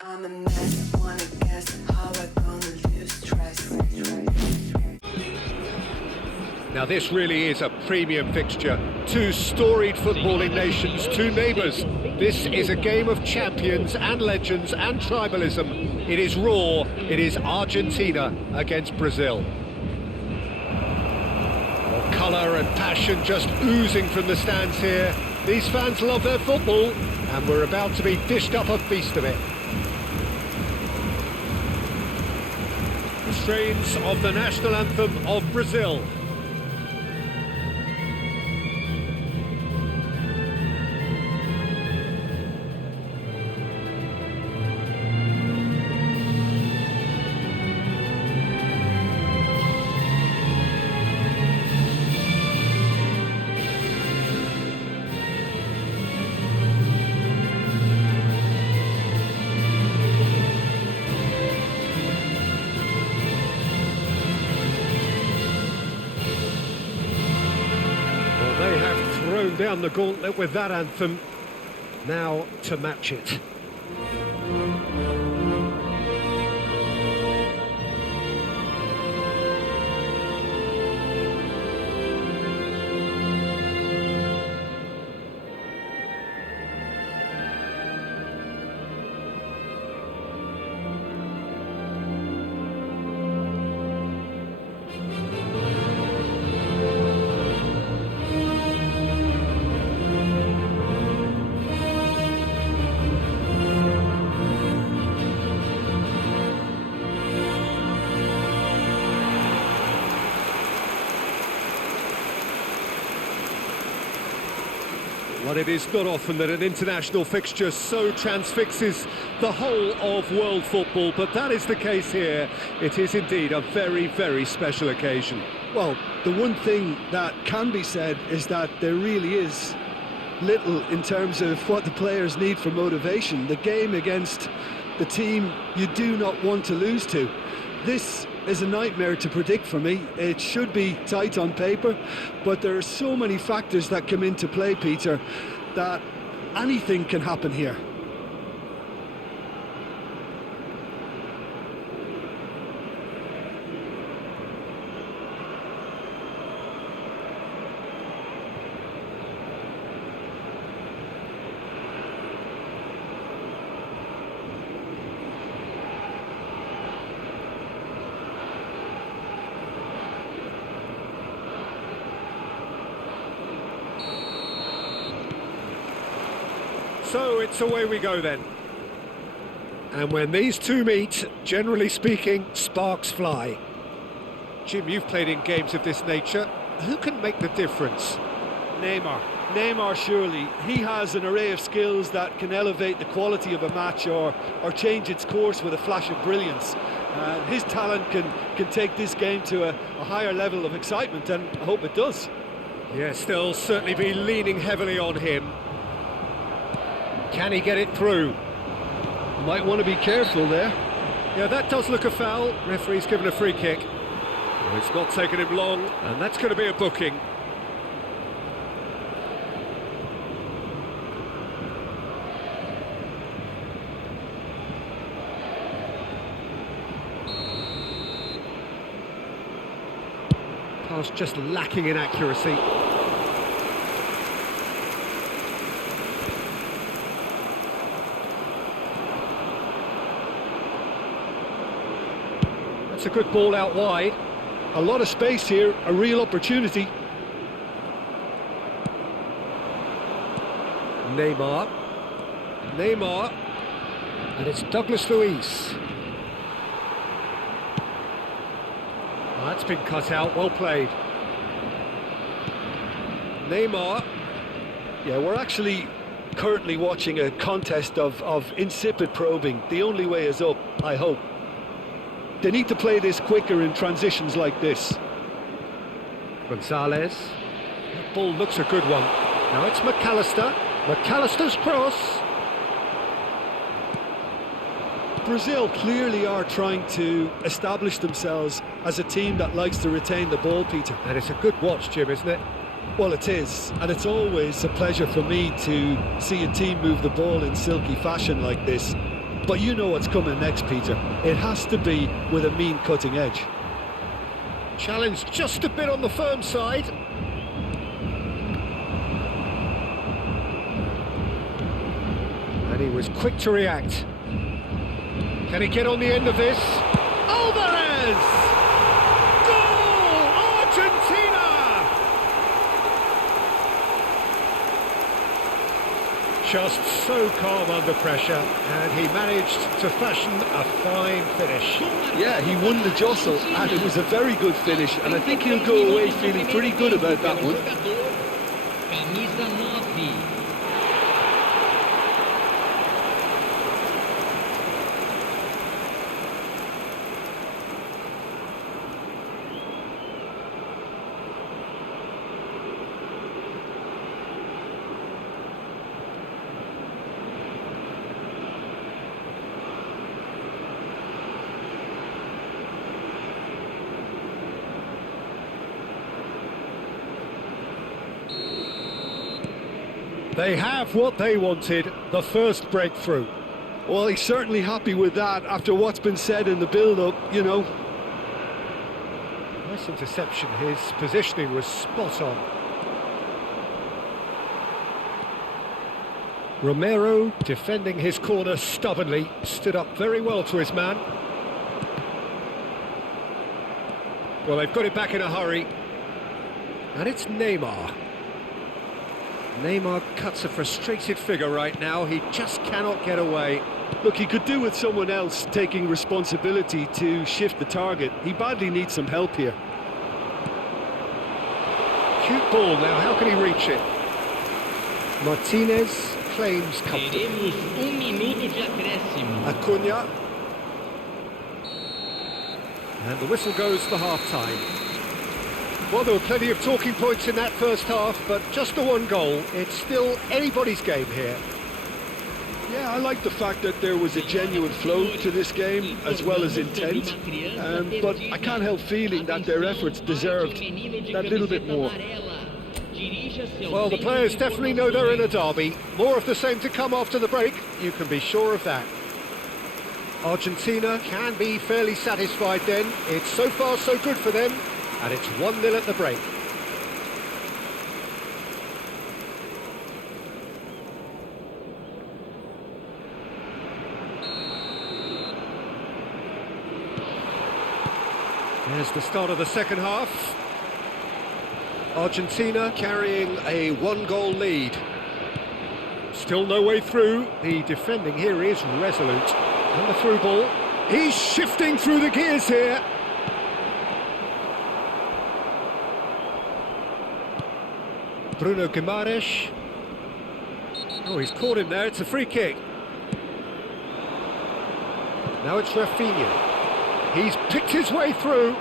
I'm a mess, wanna guess how I gonna lose trust. Now this really is a premium fixture. Two storied footballing nations, two neighbours. This is a game of champions and legends and tribalism. It is raw, it is Argentina against Brazil. Colour and passion just oozing from the stands here. These fans love their football, and we're about to be dished up a feast of it. The strains of the national anthem of Brazil. They have thrown down the gauntlet with that anthem. Now to match it. Well, it is not often that an international fixture so transfixes the whole of world football, but that is the case here. It is indeed a very, very special occasion. Well, the one thing that can be said is that there really is little in terms of what the players need for motivation. The game against the team you do not want to lose to. This is a nightmare to predict for me. It should be tight on paper, but there are so many factors that come into play, Peter, that anything can happen here. So it's away we go then. And when these two meet, generally speaking, sparks fly. Jim, you've played in games of this nature. Who can make the difference? Neymar, surely. He has an array of skills that can elevate the quality of a match or change its course with a flash of brilliance. His talent can take this game to a higher level of excitement, and I hope it does. Yes, they'll certainly be leaning heavily on him. Can he get it through? Might want to be careful there. Yeah, that does look a foul. Referee's given a free kick. Well, it's not taken him long, and that's going to be a booking. Pass just lacking in accuracy. It's a good ball out wide. A lot of space here, a real opportunity. Neymar, and it's Douglas Luiz. Oh, that's been cut out, well played. Neymar. Yeah, we're actually currently watching a contest of insipid probing. The only way is up, I hope. They need to play this quicker in transitions like this. Gonzalez. That ball looks a good one. Now it's McAllister. McAllister's cross. Brazil clearly are trying to establish themselves as a team that likes to retain the ball, Peter. And it's a good watch, Jim, isn't it? Well, it is, and it's always a pleasure for me to see a team move the ball in silky fashion like this. But you know what's coming next, Peter. It has to be with a mean cutting edge. Challenge just a bit on the firm side. And he was quick to react. Can he get on the end of this? Alvarez! Goal! Argentina! Just so calm under pressure, and he managed to fashion a fine finish. Yeah, he won the jostle, and it was a very good finish, and I think he'll go away feeling pretty good about that one. Camisa 9. They have what they wanted, the first breakthrough. Well, he's certainly happy with that after what's been said in the build-up, you know. Nice interception, his positioning was spot on. Romero, defending his corner stubbornly, stood up very well to his man. Well, they've got it back in a hurry. And it's Neymar. Neymar cuts a frustrated figure right now, he just cannot get away. Look, he could do with someone else taking responsibility to shift the target. He badly needs some help here. Cute ball now, how can he reach it? Martínez claims comfort. Teremos minuto de acréscimo. Acuna. And the whistle goes for half-time. Well, there were plenty of talking points in that first half, but just the one goal. It's still anybody's game here. Yeah, I like the fact that there was a genuine flow to this game, as well as intent. But I can't help feeling that their efforts deserved that little bit more. Well, the players definitely know they're in a derby. More of the same to come after the break, you can be sure of that. Argentina can be fairly satisfied then. It's so far so good for them. And it's 1-0 at the break. There's the start of the second half. Argentina carrying a one-goal lead. Still no way through. The defending here is resolute. And the through ball. He's shifting through the gears here. Bruno Guimaraes. Oh, he's caught him there, it's a free kick. Now it's Rafinha. He's picked his way through.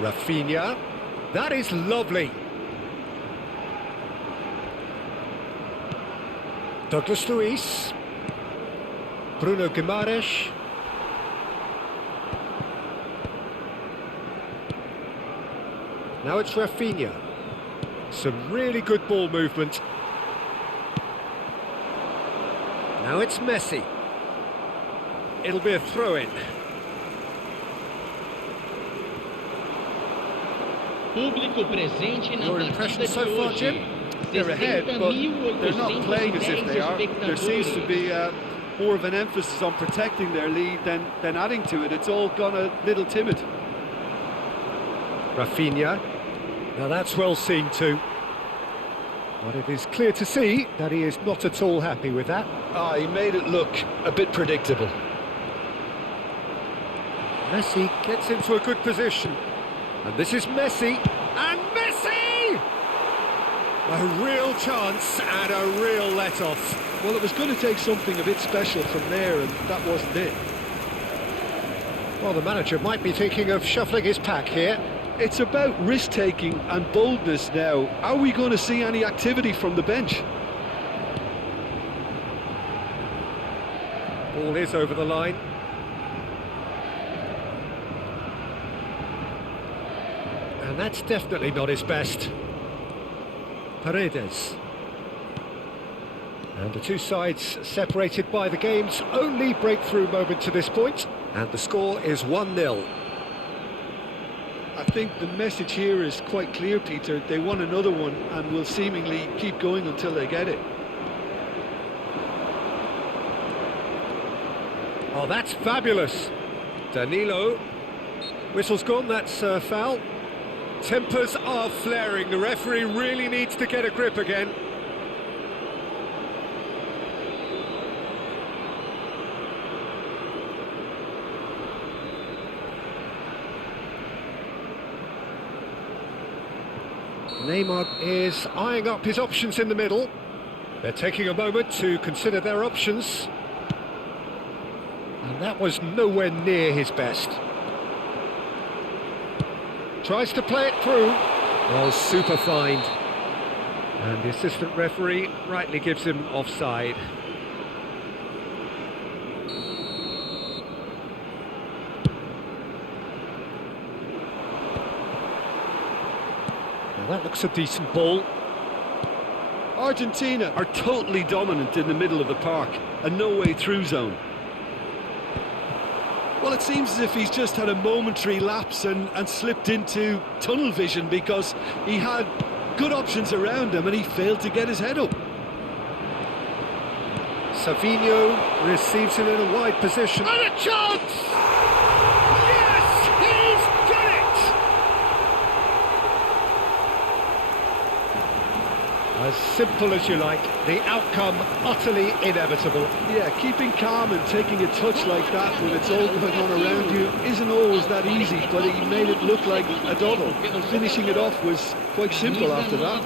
Rafinha. That is lovely. Douglas Luiz. Bruno Guimaraes. Now it's Rafinha. Some really good ball movement. Now it's Messi. It'll be a throw-in. Público presente na Your partida impression de so far, hoje. Jim? They're ahead, but they're not playing as if they are. There seems to be more of an emphasis on protecting their lead than adding to it. It's all gone a little timid. Rafinha. Now that's well seen too. But it is clear to see that he is not at all happy with that. He made it look a bit predictable. Messi gets into a good position. And this is Messi. And Messi! A real chance and a real let-off. Well, it was going to take something a bit special from there, and that wasn't it. Well, the manager might be thinking of shuffling his pack here. It's about risk-taking and boldness now. Are we going to see any activity from the bench? Ball is over the line. And that's definitely not his best. Paredes. And the two sides separated by the game's only breakthrough moment to this point. And the score is 1-0. I think the message here is quite clear, Peter. They want another one and will seemingly keep going until they get it. Oh, that's fabulous. Danilo. Whistle's gone, that's foul. Tempers are flaring. The referee really needs to get a grip again. Neymar is eyeing up his options in the middle. They're taking a moment to consider their options. And that was nowhere near his best. Tries to play it through. Well, super find. And the assistant referee rightly gives him offside. Now that looks a decent ball. Argentina are totally dominant in the middle of the park, a no-way through zone. Well, it seems as if he's just had a momentary lapse and slipped into tunnel vision, because he had good options around him and he failed to get his head up. Savinho receives it in a wide position. And a chance! Yes, he's done it! As simple as you like, the outcome utterly inevitable. Yeah, keeping calm and taking a touch like that when it's all going on around you isn't always that easy, but he made it look like a double. Finishing it off was quite simple after that.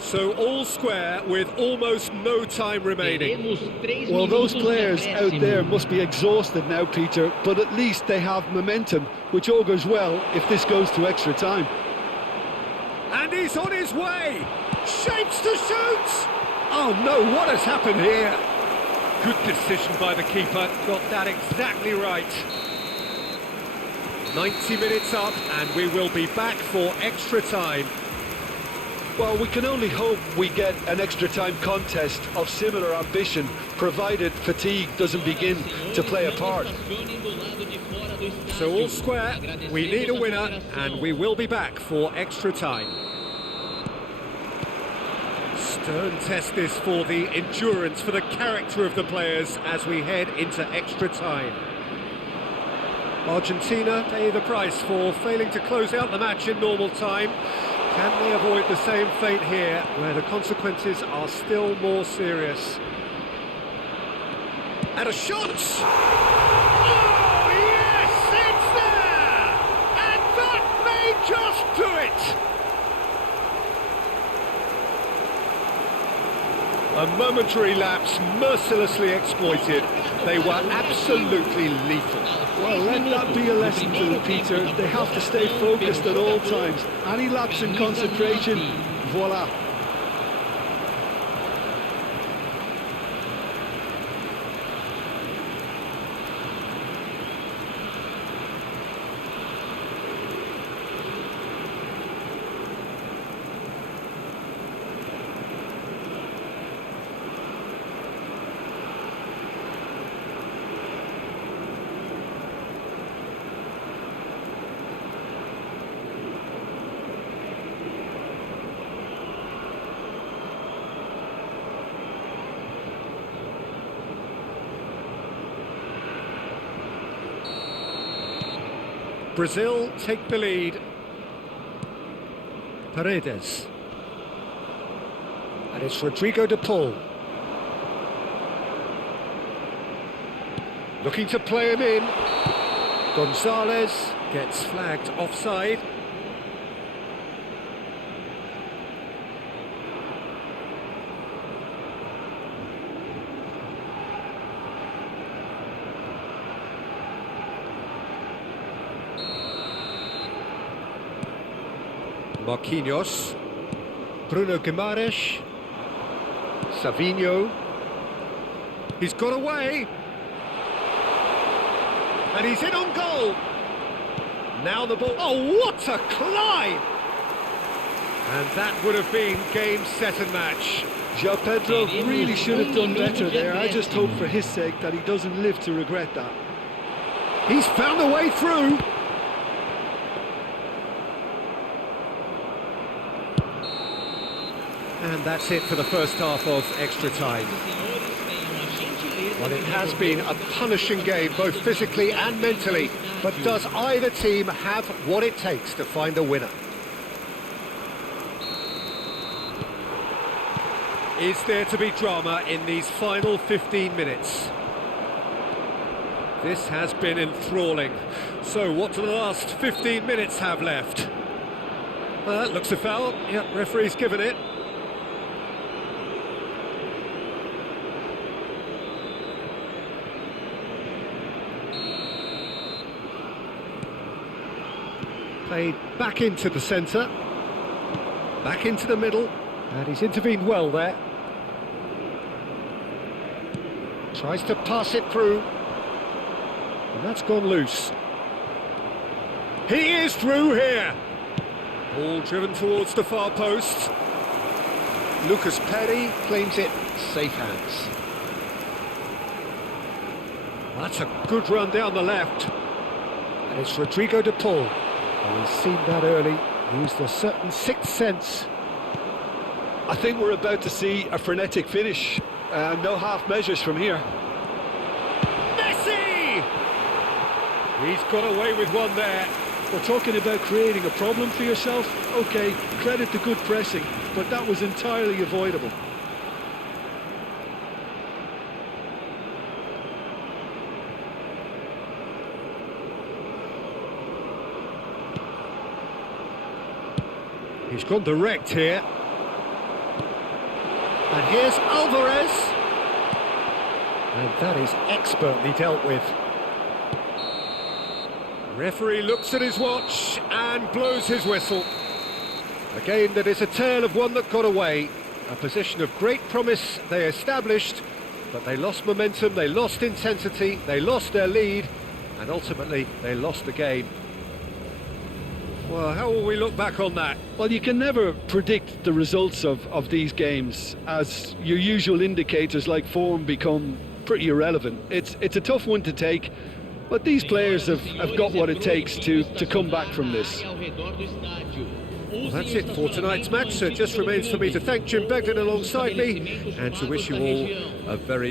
So all square with almost no time remaining. Well, those players out there must be exhausted now, Peter, but at least they have momentum, which augurs well if this goes to extra time. And he's on his way! Shapes to shoot! Oh no, what has happened here? Good decision by the keeper, got that exactly right. 90 minutes up and we will be back for extra time. Well, we can only hope we get an extra time contest of similar ambition, provided fatigue doesn't begin to play a part. So all square, we need a winner and we will be back for extra time. Stern test this for the endurance, for the character of the players as we head into extra time. Argentina pay the price for failing to close out the match in normal time. Can they avoid the same fate here, where the consequences are still more serious? And a shot! Oh, yes, it's there! And that may just do it! A momentary lapse mercilessly exploited. They were absolutely lethal. Well, let that be a lesson to them, Peter. They have to stay focused at all times. Any lapse in concentration, voila. Brazil take the lead. Paredes. And it's Rodrigo de Paul. Looking to play him in. Gonzalez gets flagged offside. Marquinhos, Bruno Guimaraes, Savinho. He's got away. And he's in on goal. Now the ball. Oh, what a climb! And that would have been game, set and match. João Pedro really should have done better there. I just hope for his sake that he doesn't live to regret that. He's found a way through. And that's it for the first half of extra time. Well, it has been a punishing game, both physically and mentally. But does either team have what it takes to find a winner? Is there to be drama in these final 15 minutes? This has been enthralling. So what do the last 15 minutes have left? Well, that looks a foul. Yep, referee's given it. Played back into the centre. Back into the middle. And he's intervened well there. Tries to pass it through. And that's gone loose. He is through here. Ball driven towards the far post. Lucas Perry claims it. Safe hands. That's a good run down the left. And it's Rodrigo de Paul. And he's seen that early. Used a certain sixth sense. I think we're about to see a frenetic finish. No half measures from here. Messi! He's got away with one there. We're talking about creating a problem for yourself. OK, credit the good pressing, but that was entirely avoidable. He's gone direct here. And here's Alvarez. And that is expertly dealt with. Referee looks at his watch and blows his whistle. A game that is a tale of one that got away. A position of great promise they established, but they lost momentum, they lost intensity, they lost their lead, and ultimately they lost the game. Well, how will we look back on that? Well, you can never predict the results of these games, as your usual indicators like form become pretty irrelevant. It's a tough one to take, but these players have got what it takes to come back from this. Well, that's it for tonight's match, so it just remains for me to thank Jim Begden alongside me and to wish you all a very